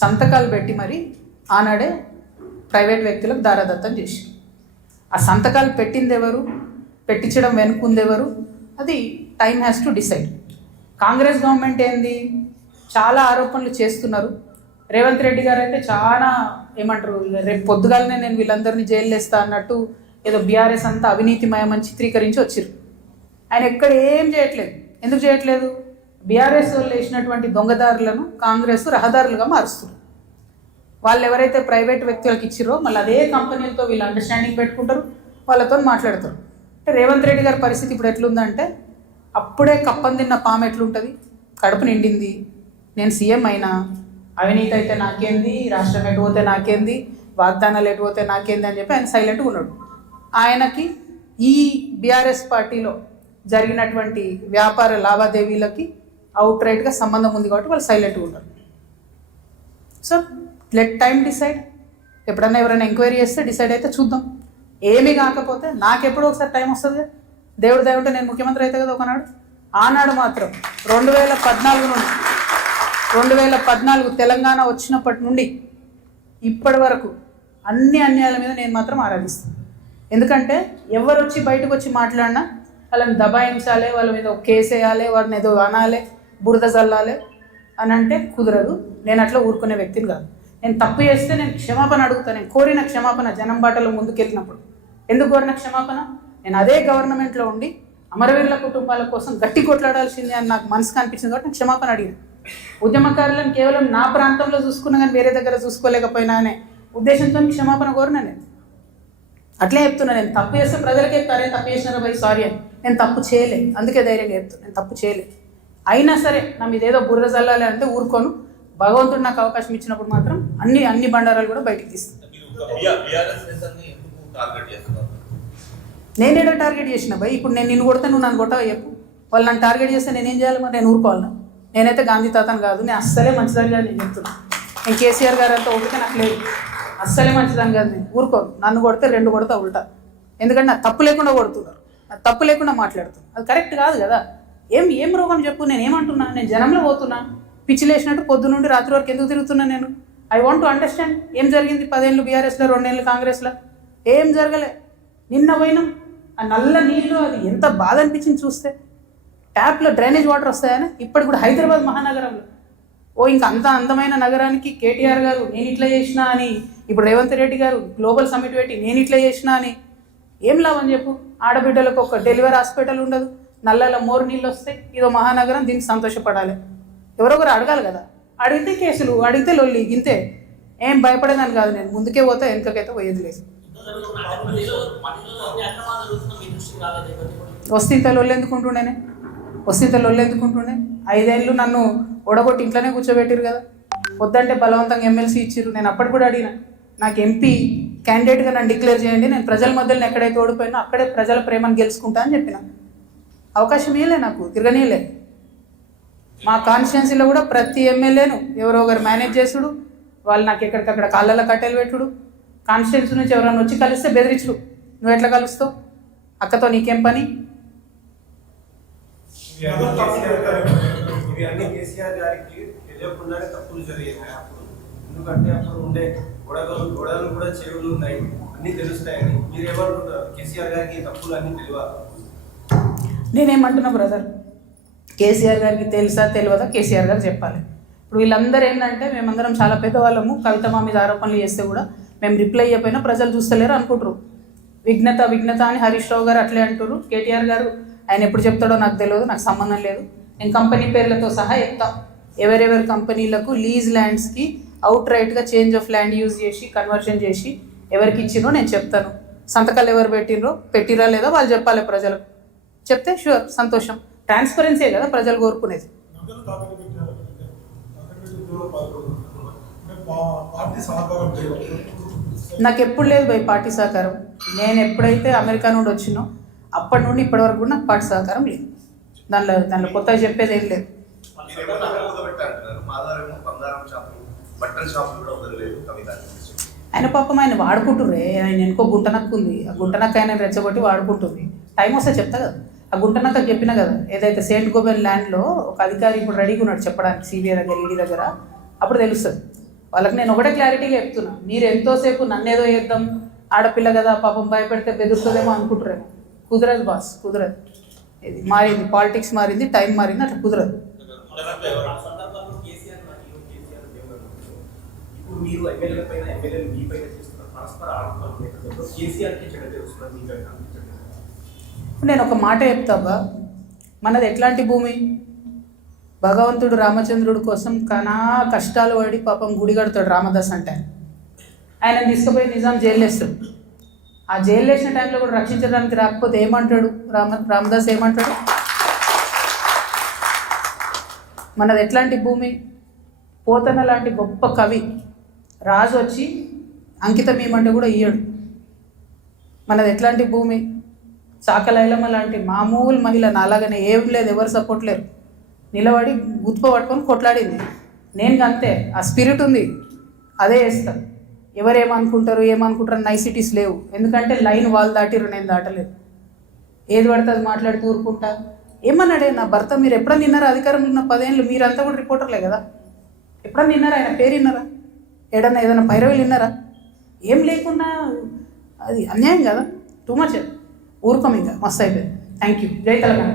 సంతకాలు పెట్టి మరి ఆనాడే ప్రైవేట్ వ్యక్తులకు దారాదత్తం చేసి ఆ సంతకాలు పెట్టింది ఎవరు, పెట్టించడం వెనుకుంది ఎవరు, అది time has to decide. Congress government ఏంది, చాలా ఆరోపణలు చేస్తున్నారు. రేవంత్ రెడ్డి గారు అయితే చాలా ఏమంటారు, రేపు పొద్దుగాలనే నేను వీళ్ళందరినీ జైలు వేస్తా అన్నట్టు ఏదో బీఆర్ఎస్ అంతా అవినీతిమయమని చిత్రీకరించి వచ్చారు. ఆయన ఎక్కడ ఏం చేయట్లేదు. ఎందుకు చేయట్లేదు? బీఆర్ఎస్ వాళ్ళు వేసినటువంటి దొంగదారులను కాంగ్రెస్ రహదారులుగా మారుస్తున్నారు. వాళ్ళు ఎవరైతే ప్రైవేట్ వ్యక్తులకు ఇచ్చిరో మళ్ళీ అదే కంపెనీలతో వీళ్ళు అండర్స్టాండింగ్ పెట్టుకుంటారు, వాళ్ళతో మాట్లాడతారు. అంటే రేవంత్ రెడ్డి గారి పరిస్థితి ఇప్పుడు ఎట్లుందంటే, అప్పుడే కప్పం తిన్న పాము ఎట్లుంటుంది, కడుపు నిండింది, నేను సీఎం అయినా, అవినీతి అయితే నాకేంది, రాష్ట్రం ఎటు పోతే నాకేంది, వాగ్దానాలు ఎటు పోతే నాకేంది అని చెప్పి ఆయన సైలెంట్గా ఉన్నాడు. ఆయనకి ఈ బీఆర్ఎస్ పార్టీలో జరిగినటువంటి వ్యాపార లావాదేవీలకి అవుట్ రైట్గా సంబంధం ఉంది కాబట్టి వాళ్ళు సైలెంట్గా ఉంటారు. So let time decide. ఎప్పుడన్నా ఎవరైనా ఎంక్వైరీ చేస్తే డిసైడ్ అయితే చూద్దాం. ఏమీ కాకపోతే నాకెప్పుడో ఒకసారి టైం వస్తుంది కదా, దేవుడు దయ నేను ముఖ్యమంత్రి అయితే కదా ఒకనాడు. ఆనాడు మాత్రం 2014 నుండి 2014 తెలంగాణ వచ్చినప్పటి నుండి ఇప్పటి వరకు అన్ని అన్యాయాల మీద నేను మాత్రం ఆరాధిస్తాను. ఎందుకంటే ఎవరు వచ్చి బయటకు వచ్చి మాట్లాడినా వాళ్ళని దబాయించాలి, వాళ్ళ మీద ఒక కేసు వేయాలి, వాడిని ఏదో అనాలి, బురద చల్లాలి అని అంటే కుదరదు. నేను అట్లా ఊరుకునే వ్యక్తిని కాదు. నేను తప్పు చేస్తే నేను క్షమాపణ అడుగుతాను. నేను కోరిన క్షమాపణ జనం బాటలో ముందుకెళ్ళినప్పుడు ఎందుకు కోరిన క్షమాపణ? నేను అదే గవర్నమెంట్లో ఉండి అమరవీరుల కుటుంబాల కోసం గట్టి కొట్లాడాల్సిందే అని నాకు మనసుకు అనిపించింది కాబట్టి నేను క్షమాపణ అడిగాను. ఉద్యమకారులను కేవలం నా ప్రాంతంలో చూసుకున్నా కానీ వేరే దగ్గర చూసుకోలేకపోయినా అనే ఉద్దేశంతో క్షమాపణ కోరినా నేను. అట్లే చెప్తున్నా, నేను తప్పు చేస్తే ప్రజలకే చెప్తారే తప్పు చేసినారా భయ్ సారీ అని. నేను తప్పు చేయలే, అందుకే ధైర్యంగా చెప్తాను నేను తప్పు చేయలే. అయినా సరే నా మీద ఏదో బుర్ర చల్లాలి అంటే ఊరుకోను. భగవంతుడు నాకు అవకాశం ఇచ్చినప్పుడు మాత్రం అన్ని బండారాలు కూడా బయటికి తీస్తాను. నేనేదో టార్గెట్ చేసిన భయ్. ఇప్పుడు నేను నిన్ను కొడితే నువ్వు నన్ను కొట్టవా చెప్పు. వాళ్ళు నన్ను టార్గెట్ చేస్తే నేనేం చేయాలి మరి? నేను ఊరుకోవాలా? నేనైతే గాంధీ తాతను కాదు, నేను అస్సలే మంచిదాన్ని కాదు. నేను చెప్తున్నాను, నేను కేసీఆర్ గారు అంతా ఓపిక నాకు లేదు, అస్సలే మంచిదాన్ని కాదు. నేను ఊరుకోను. నన్ను కొడితే 2 కొడతా ఉల్టా. ఎందుకంటే నాకు తప్పు లేకుండా కొడుతున్నారు, నాకు తప్పు లేకుండా మాట్లాడుతున్నారు. అది కరెక్ట్ కాదు కదా. ఏం రోగం చెప్పు? నేను ఏమంటున్నా? నేను జనంలో పోతున్నా, పిచ్చి లేచినట్టు పొద్దు నుండి రాత్రి వరకు ఎందుకు తిరుగుతున్నా నేను? ఐ వాంట్ టు అండర్స్టాండ్ ఏం జరిగింది. 10 ఏళ్ళు బీఆర్ఎస్లో, 2 ఏళ్ళు కాంగ్రెస్లో ఏం జరగలే. నిన్న పోయినాం, ఆ నల్ల నీళ్ళు అది ఎంత బాధ అనిపించింది చూస్తే. ట్యాప్లో డ్రైనేజ్ వాటర్ వస్తాయని ఇప్పటికి కూడా హైదరాబాద్ మహానగరంలో ఇంకా అంత అందమైన నగరానికి కేటీఆర్ గారు నేను ఇట్లా చేసినా అని, ఇప్పుడు రేవంత్ రెడ్డి గారు గ్లోబల్ సమిట్ పెట్టి నేను ఇట్లా చేసినా అని ఏం లాభం చెప్పు? ఆడబిడ్డలకు ఒక డెలివరీ హాస్పిటల్ ఉండదు, నల్లలో మోరు నీళ్ళు వస్తాయి, ఇదో మహానగరం, దీనికి సంతోషపడాలి. ఎవరొకరు అడగాలి కదా. అడిగితే కేసులు, అడిగితే లొల్లి, గింతే. ఏం భయపడేదాన్ని కాదు నేను. ముందుకే పోతే వెనుకకైతే పోయేది లేదు. వస్తే లొల్లెందుకుంటుండే? 5 ఏళ్ళు నన్ను ఓడగొట్టి ఇంట్లోనే కూర్చోబెట్టారు కదా. వద్దంటే బలవంతంగా ఎమ్మెల్సీ ఇచ్చిర్రు. నేను అప్పటి కూడా అడిగిన, నాకు ఎంపీ క్యాండిడేట్గా నన్ను డిక్లేర్ చేయండి, నేను ప్రజల మధ్యలో ఎక్కడైతే ఓడిపోయినా అక్కడే ప్రజల ప్రేమను గెలుచుకుంటా అని చెప్పిన. అవకాశం ఇవ్వలే నాకు, తిరగనీయలే. మా కాన్స్టిట్యున్సీలో కూడా ప్రతి ఎమ్మెల్యేను ఎవరో ఒకరు మేనేజ్ చేసుడు, వాళ్ళు నాకు ఎక్కడికక్కడ కాళ్ళలో కట్టెలు పెట్టుడు, కాన్స్టిట్యున్సీ నుంచి ఎవరైనా వచ్చి కలిస్తే బెదిరించుడు. నువ్వు ఎట్లా కలుస్తావు? అక్కతో నీకేం పని? కేసీఆర్ గారికి తెలియకుండానే తప్పులు జరిగాయి. ఎందుకంటే అప్పుడు ఉండే గొడవలు కూడా చెరువులు ఉన్నాయి, అన్నీ తెలుస్తాయని మీరు ఏమంటున్నారు? కేసీఆర్ గారికి తప్పులు అన్నీ తెలియదా? నేనేమంటున్నా బ్రదర్, కేసీఆర్ గారికి తెలుసా తెలియదా కేసీఆర్ గారు చెప్పాలి. ఇప్పుడు వీళ్ళందరూ ఏంటంటే మేమందరం చాలా పెద్దవాళ్ళము, కవిత మా మీద ఆరోపణలు చేస్తే కూడా మేము రిప్లై అయిపోయినా ప్రజలు చూస్తలేరు అనుకుంటారు. విఘ్నత అని హరీష్ రావు గారు అట్లే అంటారు. కేటీఆర్ గారు ఆయన ఎప్పుడు చెప్తాడో నాకు తెలియదు, నాకు సంబంధం లేదు. నేను కంపెనీ పేర్లతో సహా చెప్తా. ఎవరెవరి కంపెనీలకు లీజ్ ల్యాండ్స్కి అవుట్ రైట్గా చేంజ్ ఆఫ్ ల్యాండ్ యూజ్ చేసి కన్వర్షన్ చేసి ఎవరికి ఇచ్చినో నేను చెప్తాను. సంతకాలు ఎవరు పెట్టిరా లేదా వాళ్ళు చెప్పాలి ప్రజలకు. చెప్తే షూర్ సంతోషం. ట్రాన్స్పరెన్సీ కదా ప్రజలు కోరుకునేది. నాకు ఎప్పుడు లేదు భయ్ పార్టీ సహకారం. నేను ఎప్పుడైతే అమెరికా నుండి వచ్చినో అప్పటి నుండి ఇప్పటి వరకు కూడా నాకు పార్టీ సహకారం లేదు. దాంట్లో కొత్తగా చెప్పేది ఏం లేదు. ఆయన పాపం ఆయన వాడుకుంటుర్రే. ఆయన ఎనుకో గుంటనక్కు ఉంది, ఆ గుంటనక్క ఆయన రెచ్చగొట్టి వాడుకుంటుంది. టైం వస్తే చెప్తా కదా. ఆ గుంటనక్క చెప్పినా కదా, ఏదైతే సెయింట్ గోబెన్ ల్యాండ్లో ఒక అధికారి ఇప్పుడు రెడీగా ఉన్నాడు చెప్పడానికి, సిబిఐ దగ్గర, ఈడీ దగ్గర. అప్పుడు తెలుస్తుంది వాళ్ళకి నేను ఒకటే క్లారిటీగా చెప్తున్నా, మీరు ఎంతోసేపు నన్నేదో చేద్దాం, ఆడపిల్ల కదా పాపం భయపెడితే బెదురుతుందేమో అనుకుంటారేమో. కుదరదు బాస్, కుదరదు. ఇది మారింది, పాలిటిక్స్ మారింది, టైం మారింది, అట్లా కుదరదు. ఇప్పుడు మీరు ఎమ్మెల్యేల పైన ఎమ్మెల్యేలు మీ పైన చేస్తున్న పరస్పర ఆరోపణలు నేపథ్యంలో కేసీఆర్కి చెడ్డ పేరు వస్తున్నది మీ పైన. నేను ఒక మాట చెప్తాబా, మనది ఎట్లాంటి భూమి? భగవంతుడు రామచంద్రుడి కోసం కనా కష్టాలు పడి పాపం గుడి కడతాడు రామదాస్ అంటే. ఆయన తీసుకుపోయి నిజాం జైలు వేస్తాడు. ఆ జైలు వేసిన టైంలో కూడా రక్షించడానికి రాకపోతే ఏమంటాడు రామదాస్ ఏమంటాడు? మనది ఎట్లాంటి భూమి? పోతన లాంటి గొప్ప కవి రాజు వచ్చి అంకితం ఇవ్వమంటే కూడా ఇయ్యడు. మనది ఎట్లాంటి భూమి? చాకలైలమ్మ లాంటి మామూలు మహిళ నాలాగానే ఏం లేదు, ఎవరు సపోర్ట్ లేరు, నిలబడి గుత్ప పట్టుకొని కొట్లాడింది. నేను అంతే, ఆ స్పిరిట్ ఉంది, అదే వేస్తాను. ఎవరేమనుకుంటారు ఏమనుకుంటారు నైసిటీస్ లేవు. ఎందుకంటే లైన్ వాళ్ళు దాటిరు, నేను దాటలేదు. ఏది పడితే అది మాట్లాడి ఊరుకుంటా. ఏమన్నాడే నా భర్త, మీరు ఎప్పుడన్నా నిన్నారా? అధికారంలో ఉన్న 10 ఏళ్ళు మీరంతా కూడా రిపోర్టర్లే కదా, ఎప్పుడన్నా నిన్నారా? ఆయన పేరు విన్నారా? ఏదైనా పైరవీలు విన్నారా? ఏం లేకున్నా అది అన్యాయం కదా, టూ మచ్. ఊరుకోం, ఇంకా మస్తు అయిపోయింది. Thank you. జై తెలంగాణ.